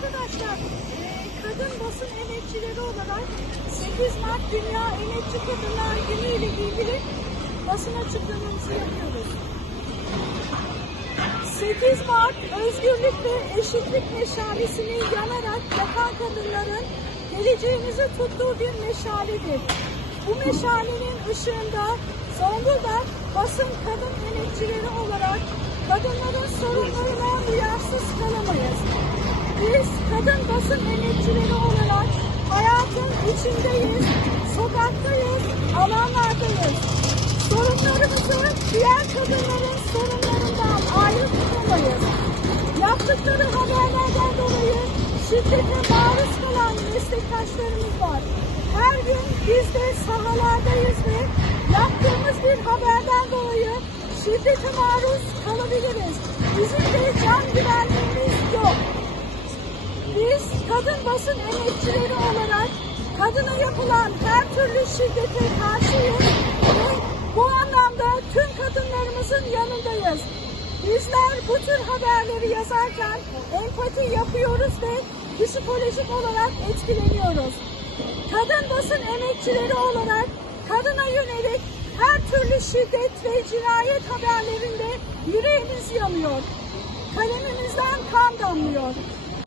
Arkadaşlar, e, kadın basın emekçileri olarak 8 Mart Dünya Emekçi Kadınlar Günü ile ilgili basın açıklamamızı yapıyoruz. 8 Mart özgürlük ve eşitlik meşalesini yanarak yakan kadınların geleceğimizi tuttuğu bir meşaledir. Bu meşalenin ışığında Zonguldak basın kadın emekçileri olarak kadınların sorunlarına. Biz kadın basın emekçileri olarak hayatın içindeyiz, sokaktayız, alanlardayız. Sorunlarımızı diğer kadınların sorunlarından ayrı tutamayız. Yaptıkları haberlerden dolayı şiddete maruz kalan meslektaşlarımız var. Her gün biz de sahalardayız ve yaptığımız bir haberden dolayı şiddete maruz kalabiliriz. Basın emekçileri olarak kadına yapılan her türlü şiddete karşıyız ve bu anlamda tüm kadınlarımızın yanındayız. Bizler bu tür haberleri yazarken empati yapıyoruz ve psikolojik olarak etkileniyoruz. Kadın basın emekçileri olarak kadına yönelik her türlü şiddet ve cinayet haberlerinde yüreğimiz yanıyor. Kalemimizden kan damlıyor.